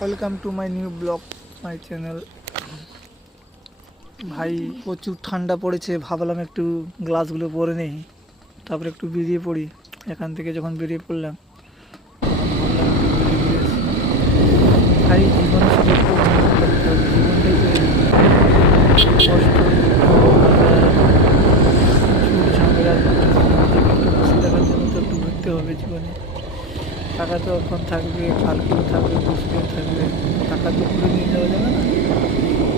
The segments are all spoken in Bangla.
Welcome to my new blog, my channel. ভাই প্রচুর ঠান্ডা পড়েছে, ভাবলাম একটু গ্লাসগুলো পরে নেই, তারপরে একটু বেরিয়ে পড়ি। এখান থেকে যখন বেরিয়ে পড়লাম তখন ভাবলাম একটু ঘুরে ঘুরে আসি। ভাই জীবনে শুধু একটু অনুভব করতে হবে, জীবনটাই তো এই কষ্ট, দুঃখ, হাজার ঝুট ঝামেলার মধ্যে দিয়ে নিজেকে একটু খুশি দেখার জন্য তো একটু ঘুরতে হবে জীবনে। টাকা তো এখন থাকবে, কালকেও থাকবে, পরশুও থাকবে, টাকা তো ঘুরে নিয়ে যাওয়া যাবে না।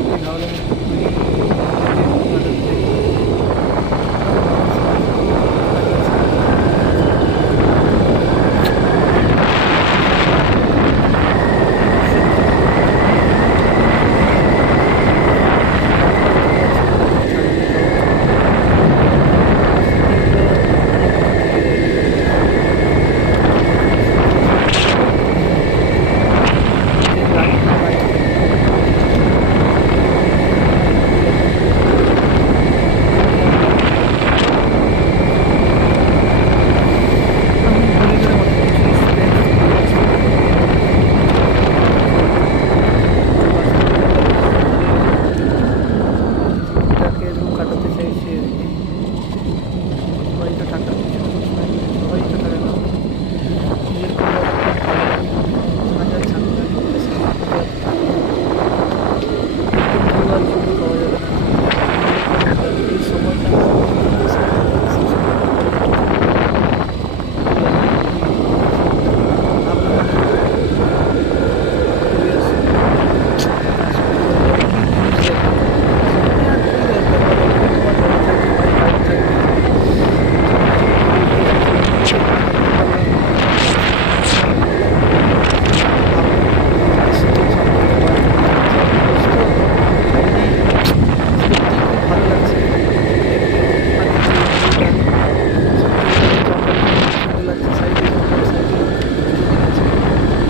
তাই ভাবলাম একটু ঘুরি, মনটাকে একটু কাটাতে চাই। মানুষ মাঝে মধ্যে একটু কাজে ছাড়া যায় না, সত্যি কথা বলতে গেলে। মানুষের জীবনটা একবার ভালো ছিল, তারপর চারিদিকে ঝড় ঝামেলা, স্মৃতিগুলো মনের মধ্যে স্মৃতি সৃষ্টি করে রাখতে হবে। নিজের লাইফে বাইকটা নিয়ে অনেক দূরে যেতে হবে। দেখলাম আমি ঘুরে ঘুরে অনেক কিছু এক্সপিরিয়েন্স করেছি, বাস্তবে যেটা যে জীবনটাকে এরকম কাটাতে চাইছি আর কি। সবাই তো টাকার পিছনে সবসময় ঘুরে, সবাই তো টাকা কামায়। নিজের পরিবারকে খুব ভালো রাখার জন্য হাজার ঝামেলার মধ্যে শেষে হাজার এরকম ভিউ আর জীবনে পাওয়া যাবে না। নিজের পরিবার, এই সময়টা আমার জীবনে যে সময়টা পাবো সেই সময়টা করে কাটাতে হবে। তাই আমি বেরিয়ে পড়েছি, ভাবলাম একটু ঘুরে আসি। সত্যি কথা বলো, কি জিনিস দেখো, জীবনে আর কি দরকার বলো? এখন তোমার গাড়ি থাকবে, বাইক থাকবে, জীবনে যখন তুমি উঠে এসেছো নিজেকে না দেখতে পারলাম, মানুষকে না দেখলাম, ভাবলাম একটু ঘুরে আসি, সবাইকে বলা টলা যাচ্ছে, অনেক কষ্ট তাই নেই। সত্যি খুব ভালো লাগছে দেখতে প্রাকৃতিক ভিউটা। সত্যি কথা বলতে জঙ্গলগুলো খুব সুন্দর লাগছে, সাইডে জঙ্গল, সাইডে জমিন আছে। তারপরে ঘুরতে ঘুরতে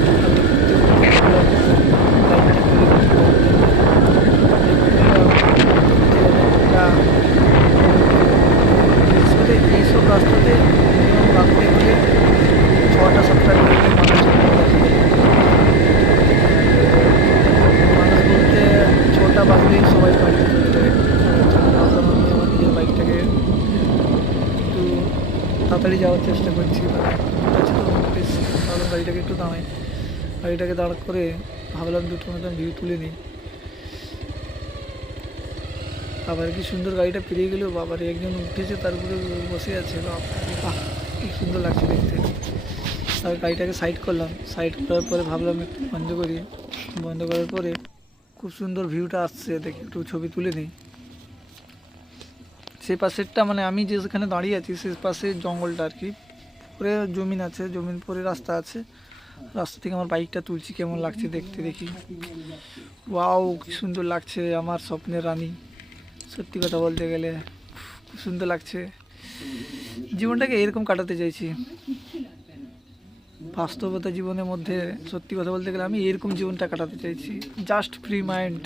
ভাবলাম বাইকটাকে রেখে একটু ঘুরতে যাই। তারপরে বেরোলাম, ঘুরতে গেলে একটা বিশেষ করে এইসব রাস্তাতে মিনিমাম রাত্রে হলে 6টা 7টা বেজে গেলে মানুষ একদম দেখা যায় না। আর মানুষ বলতে 6টা বাজলেই সবাই বাড়িতে চলে যায়। তার জন্য ভাবলাম আমি আমার নিজের বাইকটাকে একটু তাড়াতাড়ি যাওয়ার চেষ্টা করছি, মানে মুড আছে তো, ঘুরতে এসেছি, ভাবলাম গাড়িটাকে একটু দাঁড়াই। গাড়িটাকে দাঁড় করে ভাবলাম দুটো মতন ভিউ তুলে নিই। আবার কি সুন্দর, গাড়িটা পেরিয়ে গেলেও বাবারে একজন উঠেছে তার উপরে বসে আছে, বাবারে বাহ, কি সুন্দর লাগছে দেখতে। আর গাড়িটাকে সাইড করলাম, সাইড করার পরে ভাবলাম একটু বন্ধ করি। বন্ধ করার পরে খুব সুন্দর ভিউটা আসছে, দেখে একটু ছবি তুলে নিই। সেই পাশেরটা মানে আমি যেখানে দাঁড়িয়ে আছি সে পাশে জঙ্গলটা আর কি, পরে জমিন আছে, জমিন পরে রাস্তা আছে। রাস্তা থেকে আমার বাইকটা তুলছি, কেমন লাগছে দেখতে দেখি। ওয়াও, কি সুন্দর লাগছে, আমার স্বপ্নের রানী। সত্যি কথা বলতে গেলে খুব সুন্দর লাগছে। জীবনটাকে এরকম কাটাতে চাইছি, বাস্তবতা জীবনের মধ্যে। সত্যি কথা বলতে গেলে আমি এরকম জীবনটা কাটাতে চাইছি, জাস্ট ফ্রি মাইন্ড।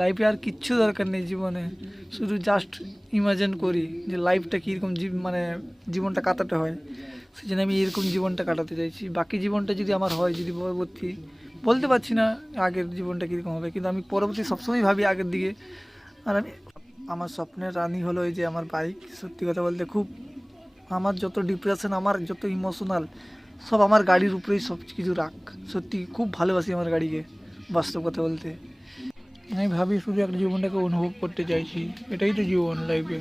লাইফে আর কিচ্ছু দরকার নেই জীবনে, শুধু জাস্ট ইমাজিন করি যে লাইফটা কীরকম মানে জীবনটা কাটাতে হয়। সেই জন্য আমি এরকম জীবনটা কাটাতে চাইছি। বাকি জীবনটা যদি আমার হয়, যদি পরবর্তী, বলতে পারছি না আগের জীবনটা কীরকম হবে, কিন্তু আমি পরবর্তী সবসময় ভাবি আগের দিকে। আর আমি, আমার স্বপ্নের রানী হলো এই যে আমার বাইক। সত্যি কথা বলতে খুব, আমার যত ডিপ্রেশন, আমার যত ইমোশনাল, সব আমার গাড়ির উপরেই সব কিছু রাখ। সত্যি খুব ভালোবাসি আমার গাড়িকে, বাস্তব কথা বলতে। আমি ভাবি শুধু একটা জীবনটাকে অনুভব করতে চাইছি, এটাই তো জীবন লাইফে।